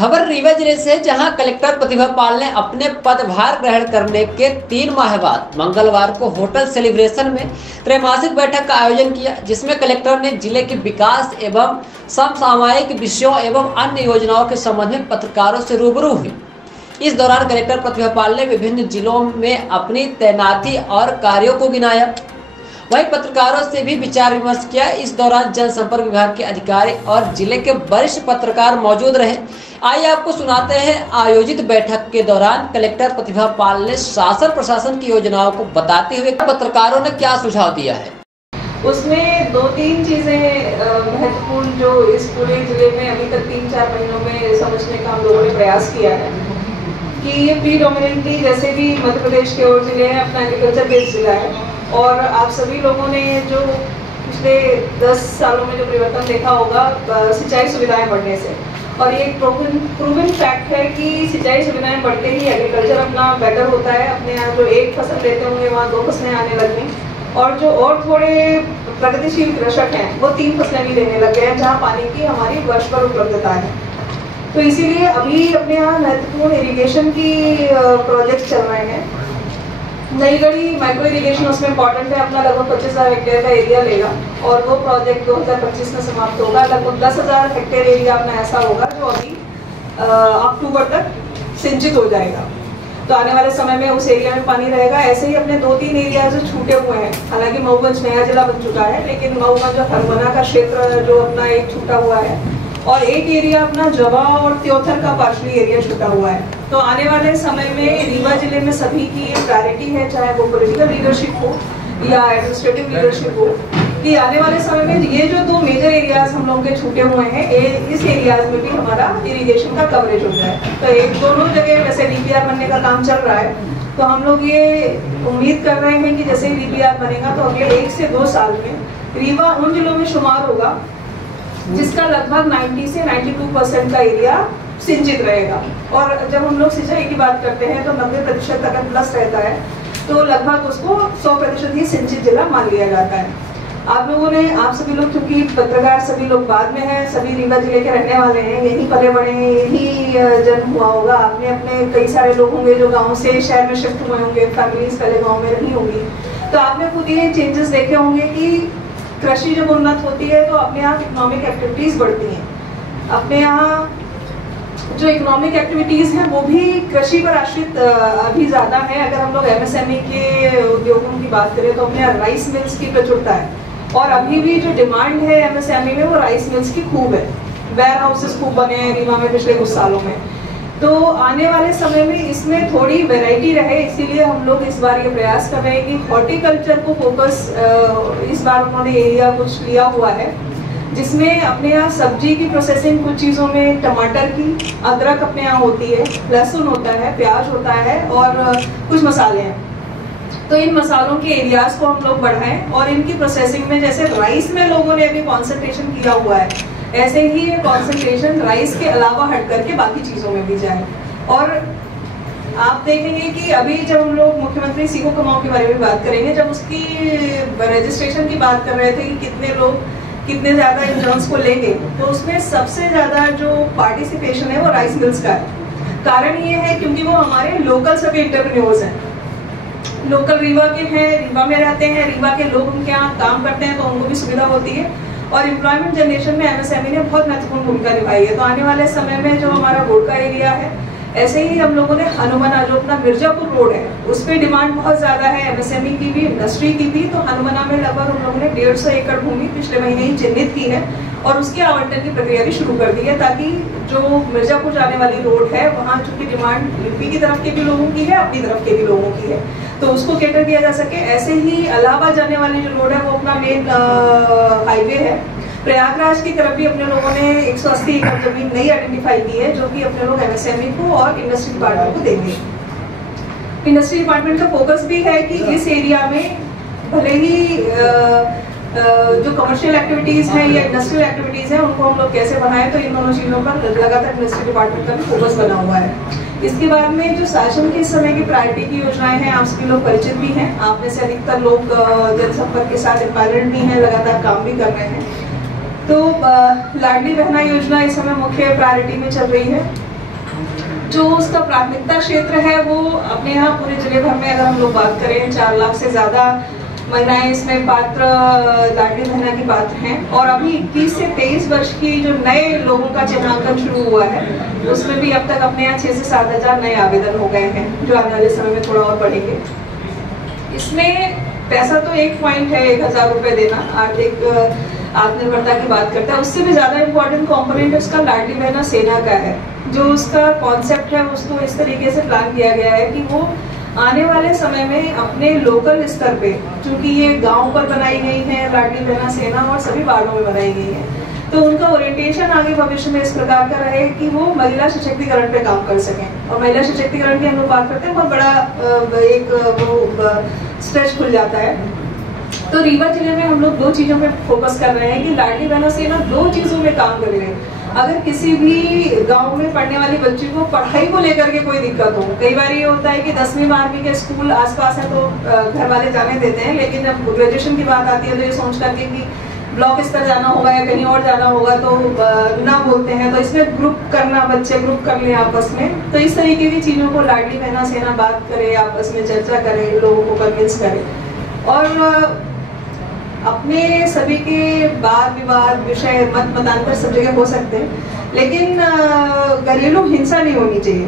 खबर रीवा जिले से, जहां कलेक्टर प्रतिभा पाल ने अपने पदभार ग्रहण करने के 3 माह बाद मंगलवार को होटल सेलिब्रेशन में त्रैमासिक बैठक का आयोजन किया, जिसमें कलेक्टर ने जिले के विकास एवं समसामयिक विषयों एवं अन्य योजनाओं के संबंध में पत्रकारों से रूबरू हुई। इस दौरान कलेक्टर प्रतिभा पाल ने विभिन्न जिलों में अपनी तैनाती और कार्यों को गिनाया, वहीं पत्रकारों से भी विचार विमर्श किया। इस दौरान जनसंपर्क विभाग के अधिकारी और जिले के वरिष्ठ पत्रकार मौजूद रहे। आइए आपको सुनाते हैं आयोजित बैठक के दौरान कलेक्टर प्रतिभा पाल ने शासन प्रशासन की योजनाओं को बताते हुए पत्रकारों ने क्या सुझाव दिया है। उसमें 2-3 चीजें महत्वपूर्ण जो इस पूरे जिले में अभी तक 3-4 महीनों में समझने का हम लोगों ने प्रयास किया है कि ये प्रीडोमिनेंटली जैसे भी मध्य प्रदेश के और जिले हैं, अपना एग्रीकल्चर बेस्ड जिला है। और आप सभी लोगों ने जो पिछले 10 सालों में जो परिवर्तन देखा होगा सिंचाई सुविधाएं बढ़ने से, और ये प्रूवन फैक्ट है कि सिंचाई सुविधाएं बढ़ते ही एग्रीकल्चर अपना बेटर होता है। अपने यहाँ जो एक फसल लेते होंगे वहाँ 2 फसलें आने लग गई, और जो और थोड़े प्रगतिशील कृषक हैं वो 3 फसलें भी लेने लग गए हैं, जहाँ पानी की हमारी वर्ष भर उपलब्धता है। तो इसीलिए अभी अपने यहाँ महत्वपूर्ण इरिगेशन की प्रोजेक्ट चल रहे हैं। नई गढ़ी माइक्रो इरिगेशन उसमें इम्पोर्टेंट है, अपना लगभग 25,000 हेक्टेयर का एरिया लेगा, और वो प्रोजेक्ट 2025 में समाप्त होगा। लगभग 10,000 हेक्टेयर एरिया अपना ऐसा होगा जो अभी अक्टूबर तक सिंचित हो जाएगा। तो आने वाले समय में उस एरिया में पानी रहेगा। ऐसे ही अपने 2-3 एरिया जो छूटे हुए हैं, हालांकि मऊगंज नया जिला बन चुका है, लेकिन मऊगंज और हरमना का क्षेत्र जो अपना एक छूटा हुआ है, और एक एरिया अपना जवा और त्योथर का पार्शली एरिया छूटा हुआ है। तो आने वाले समय में रीवा जिले में सभी की एक प्रायोरिटी है, चाहे वो पॉलिटिकल लीडरशिप हो या एडमिनिस्ट्रेटिव लीडरशिप हो, कि आने वाले समय में ये जो 2 मेजर एरियाज हम लोगों के छूटे हुए हैं, इस एरियाज में भी हमारा इरिगेशन का कवरेज हो जाए। तो एक दोनों जगह वैसे डीपीआर बनने का काम चल रहा है, तो हम लोग ये उम्मीद कर रहे हैं कि जैसे ही डीपीआर बनेगा तो अगले 1 से 2 साल में रीवा उन जिलों में शुमार होगा जिसका लगभग 90 से 92% का एरिया सिंचित रहेगा। और जब हम लोग सिंचाई की बात करते हैं तो 90% अगर प्लस रहता है तो लगभग उसको 100% ही सिंचित जिला मान लिया जाता है। आप लोगों ने, आप सभी लोग, क्योंकि पत्रकार सभी लोग बाद में हैं, सभी रीवा जिले के रहने वाले हैं, यही पले बड़े हैं, यही जन्म हुआ होगा। आपने अपने कई सारे लोग होंगे जो गाँव से शहर में शिफ्ट हुए होंगे, फैमिलीज पहले गाँव में रही होंगी, तो आपने खुद ये चेंजेस देखे होंगे कि कृषि जब उन्नत होती है तो अपने यहाँ इकोनॉमिक एक्टिविटीज बढ़ती हैं। अपने यहाँ जो इकोनॉमिक एक्टिविटीज हैं वो भी कृषि पर आश्रित अभी ज्यादा है। अगर हम लोग एमएसएमई के उद्योगों की बात करें तो अपने यहाँ राइस मिल्स की प्रचुरता है, और अभी भी जो डिमांड है एमएसएमई में वो राइस मिल्स की खूब है। वेयर हाउसेस खूब बने हैं रीवा में पिछले कुछ सालों में। तो आने वाले समय में इसमें थोड़ी वैरायटी रहे, इसीलिए हम लोग इस बार ये प्रयास कर रहे हैं कि हॉर्टिकल्चर को फोकस इस बार उन्होंने एरिया कुछ लिया हुआ है, जिसमें अपने यहाँ सब्जी की प्रोसेसिंग कुछ चीज़ों में टमाटर की, अदरक अपने यहाँ होती है, लहसुन होता है, प्याज होता है, और कुछ मसाले हैं। तो इन मसालों के एरियाज को हम लोग बढ़ाएं, और इनकी प्रोसेसिंग में जैसे राइस में लोगों ने अभी कॉन्सेंट्रेशन किया हुआ है, ऐसे ही ये कॉन्सेंट्रेशन राइस के अलावा हट करके बाकी चीज़ों में भी जाए। और आप देखेंगे कि अभी जब हम लोग मुख्यमंत्री सीखो कमाओ के बारे में बात करेंगे, जब उसकी रजिस्ट्रेशन की बात कर रहे थे कि कितने लोग कितने ज़्यादा इंटर्न्स को लेंगे, तो उसमें सबसे ज़्यादा जो पार्टिसिपेशन है वो राइस मिल्स का है। कारण ये है क्योंकि वो हमारे लोकल सभी एंटरप्रेन्योर्स हैं, लोकल रीवा के हैं, रीवा में रहते हैं, रीवा के लोग उनके यहाँ काम करते हैं, तो उनको भी सुविधा होती है। और एम्प्लॉयमेंट जनरेशन में एमएसएमई ने बहुत महत्वपूर्ण भूमिका निभाई है। तो आने वाले समय में जो हमारा रोड का एरिया है, ऐसे ही हम लोगों ने हनुमाना जो अपना मिर्जापुर रोड है उस पर डिमांड बहुत ज्यादा है एमएसएमई की भी, इंडस्ट्री की भी। तो हनुमाना में लगभग हम लोगों ने 150 एकड़ भूमि पिछले महीने ही चिन्हित की है, और उसके आवंटन की प्रक्रिया भी शुरू कर दी है, ताकि जो मिर्जापुर जाने वाली रोड है वहाँ चूंकि डिमांड यूपी की तरफ के भी लोगों की है, अपनी तरफ के भी लोगों की है, तो उसको कैटर किया जा सके। ऐसे ही इलाहाबाद जाने वाली जो रोड है वो अपना मेन हाईवे है। प्रयागराज की तरफ भी अपने लोगों ने 180 एकड़ जमीन नई आइडेंटिफाई की है, जो कि अपने लोग एमएसएमई को और इंडस्ट्री डिपार्टमेंट को देंगे। इंडस्ट्री डिपार्टमेंट का फोकस भी है कि इस एरिया में भले ही जो कमर्शियल एक्टिविटीज हैं या इंडस्ट्रियल एक्टिविटीज हैं उनको हम लोग कैसे बनाएं, तो इन दोनों चीजों पर लगातार इंडस्ट्री डिपार्टमेंट का भी फोकस बना हुआ है। इसके बाद में जो शासन के इस समय की प्रायोरिटी की योजनाएं हैं, आप सभी लोग परिचित भी हैं। आप में से अधिकतर लोग जनसंपर्क के साथ एम्पायरमेंट भी हैं, लगातार काम भी कर रहे हैं। तो लाडली बहना योजना इस समय मुख्य प्रायोरिटी में चल रही है। जो उसका प्राथमिकता क्षेत्र है वो अपने यहाँ पूरे जिले भर में अगर हम लोग बात करें 4 लाख से ज़्यादा महिलाएं इसमें पात्र लाडली बहना की पात्र हैं। और अभी 21 से 23 वर्ष की जो नए लोगों का चिन्हांकन शुरू हुआ है उसमें भी अब तक अपने यहाँ 6 से 7 हज़ार नए आवेदन हो गए हैं, जो आने वाले समय में थोड़ा और बढ़ेंगे। इसमें पैसा तो एक पॉइंट है, 1,000 रुपये देना, आर्थिक आत्मनिर्भरता की बात करता है। उससे भी ज़्यादा इम्पोर्टेंट कंपोनेंट उसका लाडली बहना सेना का है। जो उसका कॉन्सेप्ट है उसको इस तरीके से प्लान किया गया है कि वो आने वाले समय में अपने लोकल स्तर पे, चूंकि ये गांव पर बनाई गई है लाडली बहना सेना और सभी वार्डों में बनाई गई है, तो उनका ओरिएंटेशन आगे भविष्य में इस प्रकार का रहे कि वो महिला सशक्तिकरण पे काम कर सकें। और महिला सशक्तिकरण की हम लोग बात करते हैं, बहुत बड़ा एक वो स्ट्रेच खुल जाता है। तो रीवा जिले में हम लोग 2 चीजों पे फोकस कर रहे हैं कि लाडली बहना सेना 2 चीजों में काम कर रहे हैं। अगर किसी भी गांव में पढ़ने वाली बच्ची को पढ़ाई को लेकर के कोई दिक्कत हो, कई बार ये होता है कि 10वीं 12वीं के स्कूल आसपास है तो घर वाले जाने देते हैं, लेकिन जब ग्रेजुएशन की बात आती है तो ये सोच करके कि ब्लॉक स्तर जाना होगा या कहीं और जाना होगा तो ना बोलते हैं। तो इसमें ग्रुप करना, बच्चे ग्रुप कर लें आपस में, तो इस तरीके की चीजों को लाडली बहना सेना बात करे, आपस में चर्चा करे, लोगों को कन्विंस करे। और अपने सभी के वाद विवाद, विषय, मत मतांतर सब जगह हो सकते हैं, लेकिन घरेलू हिंसा नहीं होनी चाहिए।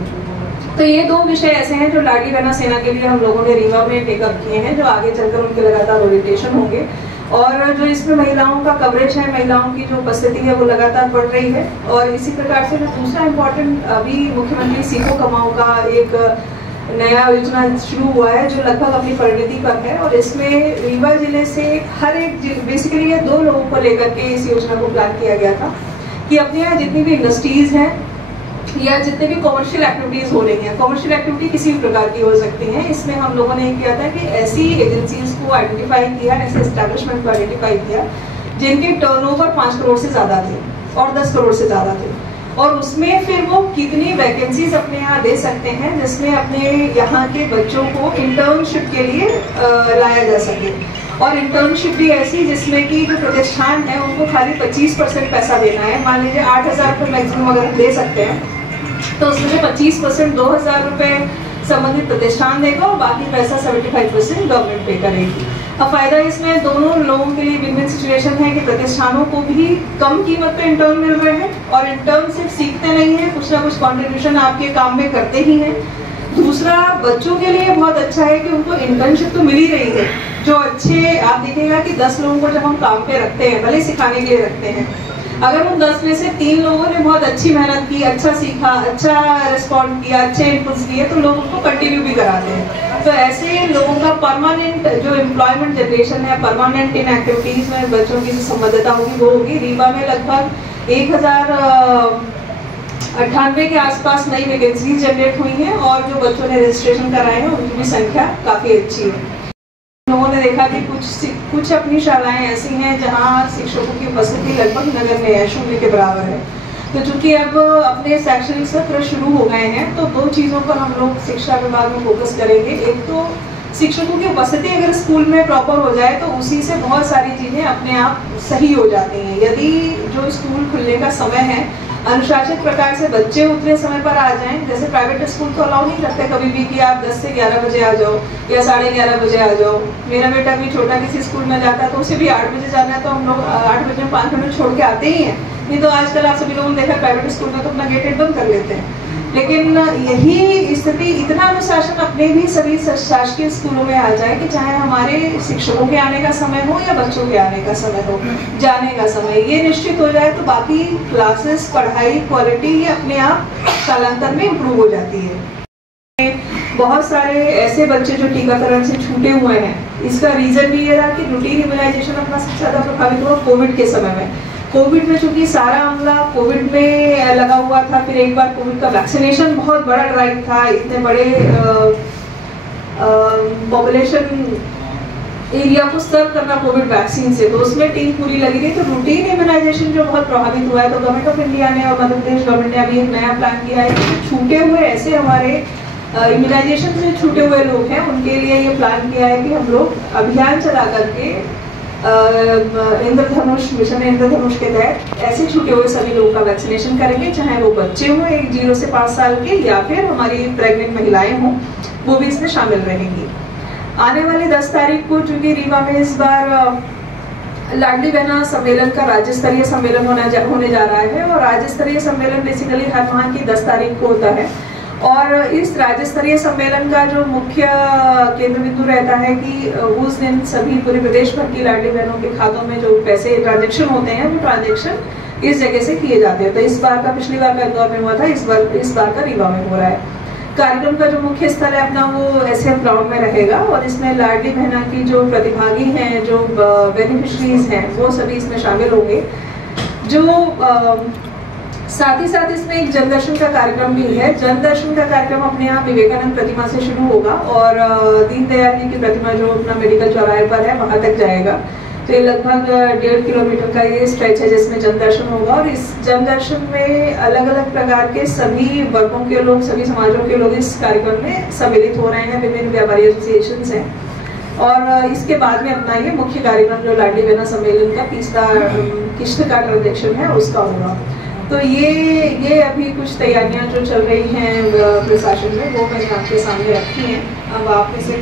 तो ये 2 विषय ऐसे हैं जो लाडली बहना सेना के लिए हम लोगों ने रीवा में टेकअप किए हैं, जो आगे चलकर उनके लगातार ओरिएंटेशन होंगे। और जो इसमें महिलाओं का कवरेज है, महिलाओं की जो उपस्थिति है वो लगातार बढ़ रही है। और इसी प्रकार से जो दूसरा इम्पोर्टेंट अभी मुख्यमंत्री सीखो कमाओ का एक नया योजना शुरू हुआ है जो लगभग अपनी परिणति पर है। और इसमें रीवा जिले से हर एक, बेसिकली ये 2 लोगों को लेकर के इस योजना को प्लान किया गया था कि अपने यहाँ जितनी भी इंडस्ट्रीज हैं या जितने भी कॉमर्शियल एक्टिविटीज हो रही हैं, कॉमर्शियल एक्टिविटी किसी भी प्रकार की हो सकती है, इसमें हम लोगों ने किया था कि ऐसी एजेंसीज को आइडेंटिफाई किया, ऐसे एस्टेब्लिशमेंट को आइडेंटिफाई किया जिनके टर्नओवर 5 करोड़ से ज्यादा थे और 10 करोड़ से ज्यादा थे। और उसमें फिर वो कितनी वैकेंसीज अपने यहाँ दे सकते हैं जिसमें अपने यहाँ के बच्चों को इंटर्नशिप के लिए लाया जा सके। और इंटर्नशिप भी ऐसी जिसमें कि जो प्रतिष्ठान है उनको खाली 25% पैसा देना है। मान लीजिए 8,000 रुपये मैक्सिमम अगर हम दे सकते हैं तो उसमें से 25% 2,000 रुपये संबंधित प्रतिष्ठान देगा और बाकी पैसा 75% गवर्नमेंट पे करेगी। अब फायदा इसमें दोनों लोगों के लिए विन-विन सिचुएशन है कि प्रतिष्ठानों को भी कम कीमत पे इंटर्न मिल रहे हैं और इंटर्न सिर्फ सीखते नहीं है, कुछ ना कुछ कंट्रीब्यूशन आपके काम में करते ही हैं। दूसरा, बच्चों के लिए बहुत अच्छा है कि उनको इंटर्नशिप तो मिल ही रही है। जो अच्छे, आप देखिएगा कि 10 लोगों को जब हम काम पे रखते हैं, भले सिखाने के लिए रखते हैं, अगर उन 10 में से 3 लोगों ने बहुत अच्छी मेहनत की, अच्छा सीखा, अच्छा रिस्पॉन्ड किया, अच्छे इनपुट्स दिए, तो लोग उनको कंटिन्यू भी कराते हैं। तो ऐसे लोगों का परमानेंट जो एम्प्लॉयमेंट जनरेशन है, परमानेंट इन एक्टिविटीज में बच्चों की जो संबद्धता होगी वो होगी। रीवा में लगभग 1098 के आसपास नई वैकेंसीज जनरेट हुई हैं और जो बच्चों ने रजिस्ट्रेशन कराए हैं उनकी भी संख्या काफी अच्छी है। लोगों ने देखा कि कुछ अपनी शालाएं ऐसी हैं जहां शिक्षकों की उपस्थिति लगभग नगर में है, 0 के बराबर है। तो चूंकि अब अपने शैक्षणिक सत्र शुरू हो गए हैं तो 2 चीज़ों पर हम लोग शिक्षा विभाग में फोकस करेंगे। एक तो शिक्षकों की उपस्थिति अगर स्कूल में प्रॉपर हो जाए तो उसी से बहुत सारी चीज़ें अपने आप सही हो जाती हैं। यदि जो स्कूल खुलने का समय है अनुशासित प्रकार से बच्चे उतने समय पर आ जाएं, जैसे प्राइवेट स्कूल तो अलाउ नहीं करते कभी भी कि आप 10 से 11 बजे आ जाओ या 11:30 बजे आ जाओ। मेरा बेटा भी छोटा किसी स्कूल में जाता है तो उसे भी 8 बजे जाना है तो हम लोग 8 बजे 5 मिनट छोड़ के आते ही हैं। नहीं तो आजकल आप सभी लोगों ने देखा प्राइवेट स्कूल में तो अपना गेट बंद कर लेते हैं। लेकिन यही स्थिति, इतना अनुशासन अपने भी सभी शासकीय स्कूलों में आ जाए कि चाहे हमारे शिक्षकों के आने का समय हो या बच्चों के आने का समय हो, जाने का समय, ये निश्चित हो जाए तो बाकी क्लासेस, पढ़ाई, क्वालिटी ये अपने आप कालांतर में इम्प्रूव हो जाती है। बहुत सारे ऐसे बच्चे जो टीकाकरण से छूटे हुए हैं, इसका रीजन भी ये रहा कि रूटीन इम्यूनाइजेशन अपना सबसे ज्यादा प्रभावित हुआ कोविड के समय में। कोविड में चूंकि सारा अमला कोविड में लगा हुआ था, फिर एक बार कोविड का वैक्सीनेशन बहुत बड़ा ड्राइव था, इतने बड़े पॉपुलेशन एरिया को सर्व करना कोविड वैक्सीन से, तो उसमें टीम पूरी लगी रही। तो रूटीन इम्यूनाइजेशन जो बहुत प्रभावित हुआ है, तो गवर्नमेंट ऑफ इंडिया ने और मध्य प्रदेश गवर्नमेंट ने अभी एक नया प्लान किया है कि छूटे हुए ऐसे हमारे इम्यूनाइजेशन से छूटे हुए लोग हैं उनके लिए ये प्लान किया है कि हम लोग अभियान चला करके इंद्रधनुष मिशन इंद्रधनुष के तहत ऐसे छूटे हुए सभी लोगों का वैक्सीनेशन करेंगे, चाहे वो बच्चे हों 0 से 5 साल के या फिर हमारी प्रेग्नेंट महिलाएं हों, वो भी इसमें शामिल रहेंगी। आने वाली 10 तारीख को चूंकि रीवा में इस बार लाडली बहना सम्मेलन का राज्य स्तरीय सम्मेलन होने जा रहा है, और राज्य स्तरीय सम्मेलन बेसिकली हर माह की 10 तारीख को होता है। और इस राज्य स्तरीय सम्मेलन का जो मुख्य केंद्र बिंदु रहता है कि उस दिन सभी पूरे प्रदेश भर की लाडली बहनों के खातों में जो पैसे ट्रांजेक्शन होते हैं वो ट्रांजेक्शन इस जगह से किए जाते हैं। तो इस बार का, पिछली बार का इंदौर में हुआ था, इस बार का रीवा में हो रहा है। कार्यक्रम का जो मुख्य स्थल है अपना वो एसएफ ग्राउंड में रहेगा, और इसमें लाडली बहना की जो प्रतिभागी हैं, जो बेनिफिशरीज हैं, वो सभी इसमें शामिल होंगे। जो साथ ही साथ इसमें एक जनदर्शन का कार्यक्रम भी है। जनदर्शन का कार्यक्रम अपने यहाँ विवेकानंद प्रतिमा से शुरू होगा और दीनदयाल जी की प्रतिमा जो अपना मेडिकल चौराहे पर है वहां तक जाएगा। तो ये लगभग 1.5 किलोमीटर का ये स्ट्रेच है जिसमें जनदर्शन होगा, और इस जनदर्शन में अलग अलग प्रकार के सभी वर्गों के लोग, सभी समाजों के लोग इस कार्यक्रम में सम्मिलित हो रहे हैं। विभिन्न व्यापारी एसोसिएशंस हैं, और इसके बाद में अपना ये मुख्य कार्यक्रम जो लाडली बहना सम्मेलन का 3रा किश्त का ट्रांजेक्शन है उसका होगा। तो ये अभी कुछ तैयारियां जो चल रही हैं प्रशासन में, वो मैंने आपके सामने रखी हैं। अब आप में से